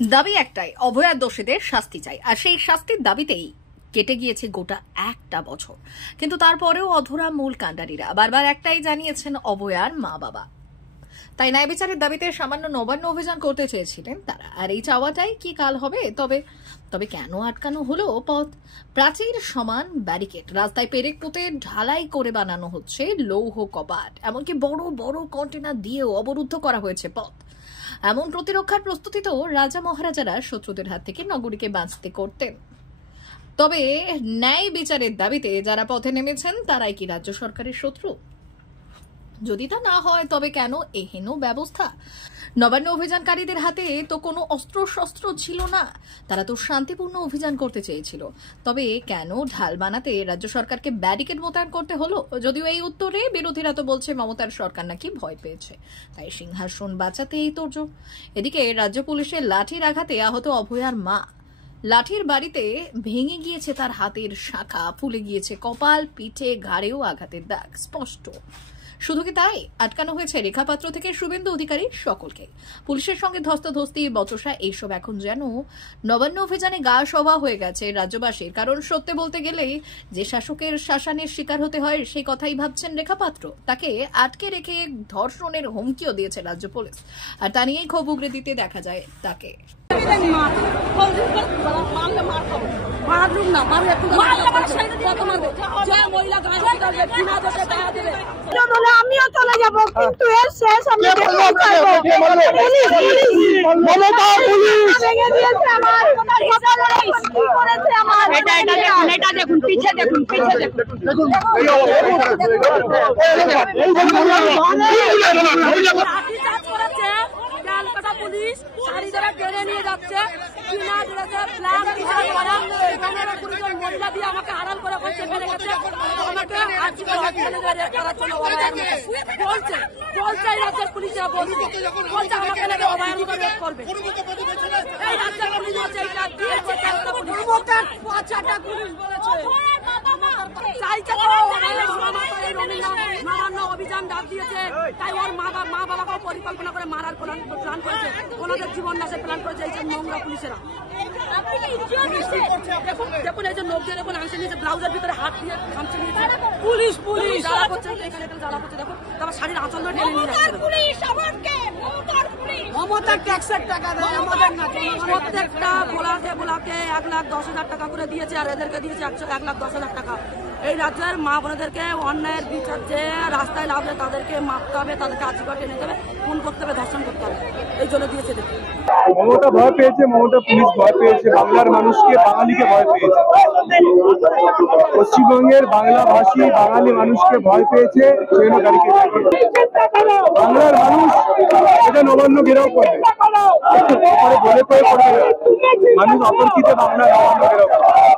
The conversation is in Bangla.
দাবি একটাই, অভয়ার দোষীদের শাস্তি চাই। আর সেই শাস্তির দাবিতেই কেটে গিয়েছে গোটা একটা বছর। কিন্তু তারপরেও অধরা মূল কাণ্ডারীরা বারবার একটাই জানিয়েছেন, অভয়ার মা বাবা। তাই ন্যায় বিচারের দাবিতে সামান্য নবান্ন অভিযান করতে চেয়েছিলেন তারা। আর এই চাওয়াটাই কি কাল হবে? তবে কেন আটকানো হলো পথ? প্রাচীর সমান ব্যারিকেড, রাস্তায় পেরেক পুঁতে ঢালাই করে বানানো হচ্ছে লৌহ কপাট, এমনকি বড় বড় কন্টেনার দিয়েও অবরুদ্ধ করা হয়েছে পথ। এমন প্রতিরক্ষার প্রস্তুতি তো রাজা মহারাজারা শত্রুদের হাত থেকে নগরীকে বাঁচতে করতেন। তবে ন্যায় বিচারের দাবিতে যারা পথে নেমেছেন তারাই কি রাজ্য সরকারের শত্রু? যদি তা না হয় তবে কেন এহেন ব্যবস্থা? নবান্ন অভিযানকারীদের হাতে তো কোনো অস্ত্র-শস্ত্র ছিল না, তারা তো শান্তিপূর্ণ অভিযান করতে চেয়েছিল। তবে কেন ঢাল বানাতে রাজ্য সরকারকে ব্যারিকেড মোতায়েন করতে হলো? যদিও এই উত্তরে বিরোধীরা তো বলছে মমতার সরকার নাকি ভয় পেয়েছে, তাই সিংহাসন বাঁচাতে এই তোড়জোড়। এদিকে রাজ্য পুলিশের লাঠির আঘাতে আহত অভয়ার মা। লাঠির বাড়িতে ভেঙে গিয়েছে তার হাতের শাখা, ফুলে গিয়েছে কপাল, পিঠে ঘাড়েও আঘাতের দাগ স্পষ্ট। শুধু কি তাই, আটকানো হয়েছে রেখাপাত্র থেকে শুভেন্দু অধিকারী সকলকে। পুলিশের সঙ্গে ধস্তাধস্তি, বচসা, এইসব এখন যেন নবান্ন অভিযানে গা সভা হয়ে গেছে রাজ্যবাসীর। কারণ সত্যি বলতে গেলেই যে শাসকের শাসনের শিকার হতে হয় সেই কথাই ভাবছেন রেখাপাত্র। তাকে আটকে রেখে ধর্ষণের হুমকিও দিয়েছে রাজ্য পুলিশ, আর তা নিয়েই ক্ষোভ উগরে দিতে দেখা যায় তাকে। আমিও চলে যাব, কিন্তু এর শেষ আমি দেখুন, পিছিয়ে দেখুন, পুলিশ শাড়ি ধরে টেনে নিয়ে যাচ্ছে, মহিলা দিয়ে আমাকে আড়াল করে বলছে মেরে গেছে, আমাকে বলছে এই রাজ্যের পুলিশরা বলছে আমাকে নাকি অভয়ারণ্য রেপ করবে। এই রাজ্যের পুলিশ হচ্ছে নবান্ন অভিযান ডাক দিয়েছে, তাই ওর মা বাবাকেও পরিকল্পনা করে মারার প্ল্যান করেছে, ওনাদের জীবন নাশের প্ল্যান করেছে এই যে নোংরা পুলিশেরা। দেখুন এই যে লোকদের দেখুন আনসে নিয়েছে, ব্লাউজের ভিতরে হাত দিয়ে খামছে নিয়েছে, পুলিশ জ্বালা করছে, এখানে জ্বালা করছে। দেখুন তারপর শাড়ির আঁচল ধরে টেনে নিয়ে যাচ্ছে। মমতার ট্যাক্সের টাকা প্রত্যেকটা ভোলাকে 1,10,000 টাকা করে দিয়েছে, আর এদেরকে দিয়েছে 1,10,000 টাকা। এই রাজ্যের মা বোনেদেরকে অন্যায়ের বিচার যে রাস্তায় নামলে তাদেরকে মারতে হবে, তাদেরকে আজীবন টেনে দেবে, খুন করতে হবে, ধর্ষণ করতে হবে, এই জন্য দিয়েছে। মমতা ভয় পেয়েছে, মমতা পুলিশ ভয় পেয়েছে, বাংলার মানুষকে, বাঙালিকে ভয় পেয়েছে। পশ্চিমবঙ্গের বাংলাভাষী বাঙালি মানুষকে ভয় পেয়েছে, সেজন্য ব্যারিকেড লাগিয়েছে। বাংলার মানুষ এটা নবান্ন ঘেরাও করবে, বলে মানুষ অতর্কিত বাংলা নবান্ন ঘেরাও করবে।